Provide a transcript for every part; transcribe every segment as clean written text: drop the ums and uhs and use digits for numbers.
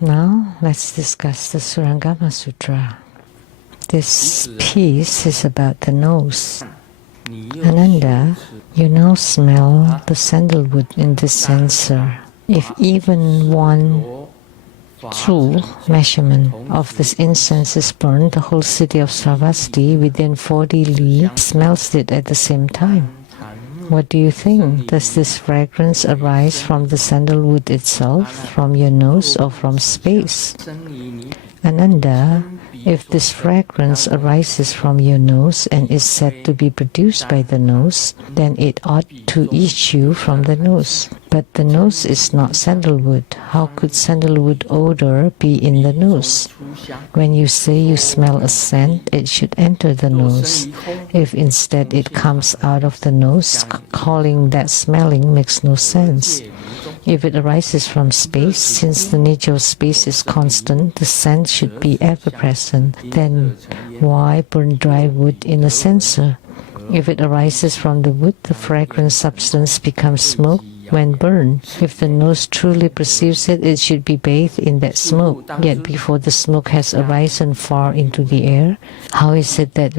Now let's discuss the Surangama Sutra. This piece is about the nose. Ananda, you now smell the sandalwood in the censer. If even 1 2 measurement of this incense is burned, the whole city of Sravasti within 40 li smells it at the same time. What do you think? Does this fragrance arise from the sandalwood itself, from your nose, or from space? Ananda, if this fragrance arises from your nose and is said to be produced by the nose, then it ought to issue from the nose. But the nose is not sandalwood. How could sandalwood odor be in the nose? When you say you smell a scent, it should enter the nose. If instead it comes out of the nose, calling that smelling makes no sense. If it arises from space, since the nature of space is constant, the scent should be ever present. Then why burn dry wood in a censer? If it arises from the wood, the fragrant substance becomes smoke when burned. If the nose truly perceives it, it should be bathed in that smoke. Yet before the smoke has arisen far into the air, how is it that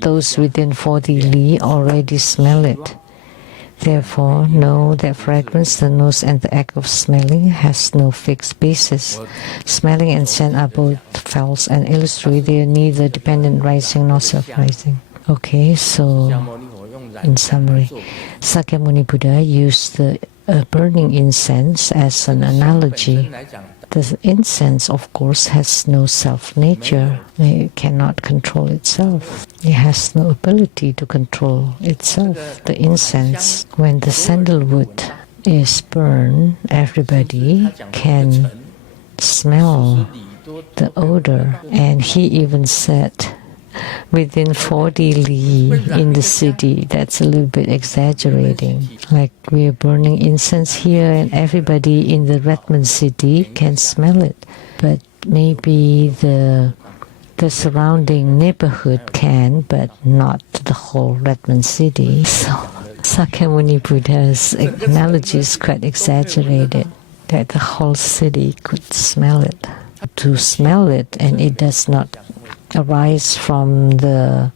those within 40 li already smell it? Therefore, know that fragrance, the nose, and the act of smelling has no fixed basis. Smelling and scent are both false and illusory. They are neither dependent rising nor self-rising. Okay, so in summary, Sakyamuni Buddha used the burning incense as an analogy. The incense, of course, has no self-nature. It cannot control itself. It has no ability to control itself. The incense, when the sandalwood is burned, everybody can smell the odor. And he even said, within 40 li in the city. That's a little bit exaggerating. Like we're burning incense here and everybody in the Redmond city can smell it. But maybe the surrounding neighborhood can, but not the whole Redmond city. So Sakyamuni Buddha's analogy is quite exaggerated, that the whole city could smell it. To smell it, and it does not arise from the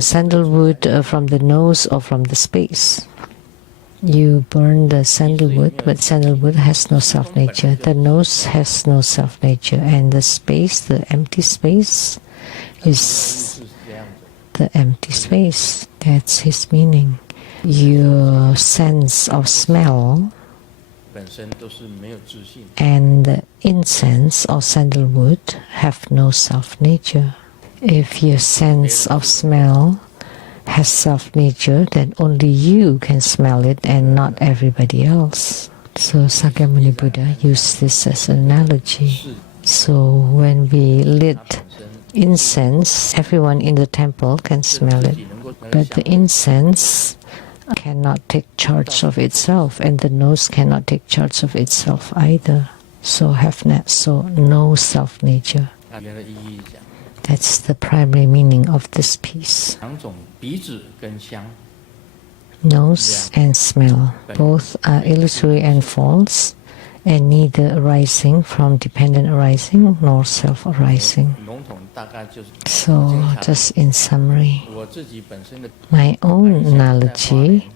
sandalwood, from the nose, or from the space. You burn the sandalwood, but sandalwood has no self-nature. The nose has no self-nature, and the space, the empty space, is the empty space. That's his meaning. Your sense of smell and the incense or sandalwood have no self-nature. If your sense of smell has self-nature, then only you can smell it and not everybody else. So Sakyamuni Buddha used this as an analogy. So when we lit incense, everyone in the temple can smell it. But the incense cannot take charge of itself, and the nose cannot take charge of itself either. So no self-nature. That's the primary meaning of this piece. Nose and smell, both are illusory and false, and neither arising from dependent arising nor self-arising. So, just in summary, my own analogy,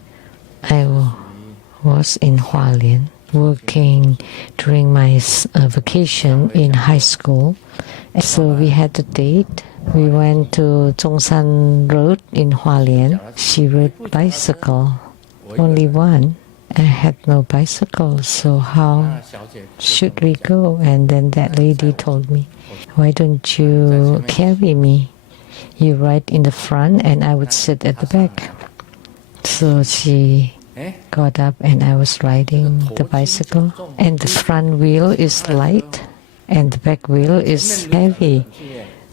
I was in Hualien, working during my vacation in high school. So we had a date. We went to Zhongshan Road in Hualien. She rode bicycle, only one. I had no bicycle, so how should we go? And then that lady told me, why don't you carry me? You ride in the front and I would sit at the back. So she got up and I was riding the bicycle. And the front wheel is light and the back wheel is heavy.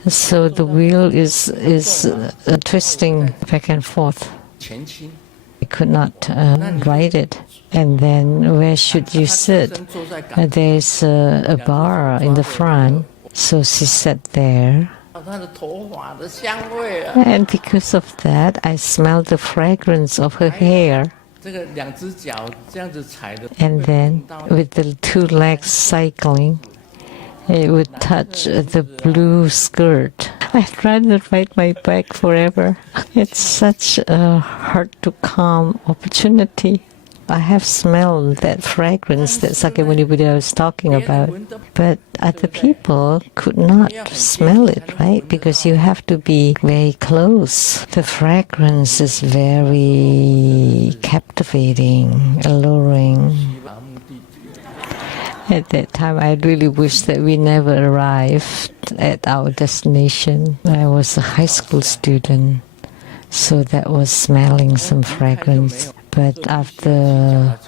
So the wheel is twisting back and forth. I could not ride it. And then where should you sit? There's a bar in the front. So she sat there. And because of that, I smelled the fragrance of her hair. And then with the two legs cycling, it would touch the blue skirt. I'd rather ride my bike forever. It's such a hard to calm opportunity. I have smelled that fragrance that Sakyamuni Buddha was talking about, but other people could not smell it, right? Because you have to be very close. The fragrance is very captivating, alluring. At that time, I really wish that we never arrived at our destination. I was a high school student, so that was smelling some fragrance. But after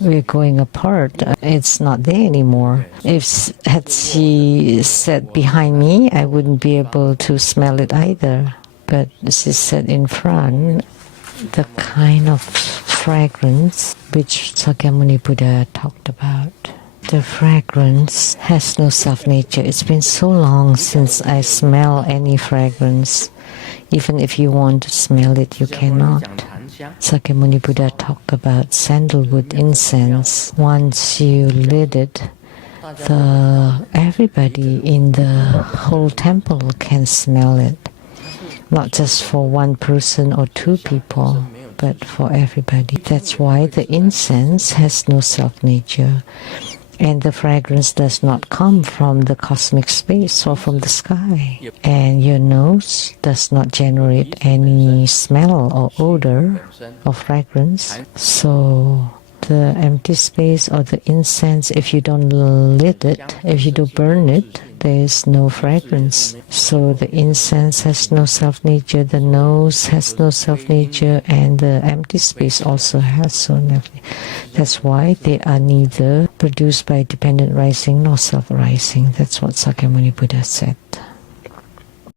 we're going apart, it's not there anymore. Had she sat behind me, I wouldn't be able to smell it either. But she sat in front. The kind of fragrance which Sakyamuni Buddha talked about. The fragrance has no self-nature. It's been so long since I smell any fragrance. Even if you want to smell it, you cannot. Sakyamuni Buddha talked about sandalwood incense. Once you lit it, everybody in the whole temple can smell it. Not just for one person or two people, but for everybody. That's why the incense has no self-nature. And the fragrance does not come from the cosmic space or from the sky. And your nose does not generate any smell or odor or fragrance. So the empty space or the incense, if you don't lit it, if you don't burn it, there is no fragrance. So the incense has no self-nature, the nose has no self-nature, and the empty space also has so nothing. That's why they are neither produced by dependent rising nor self-rising. That's what Sakyamuni Buddha said.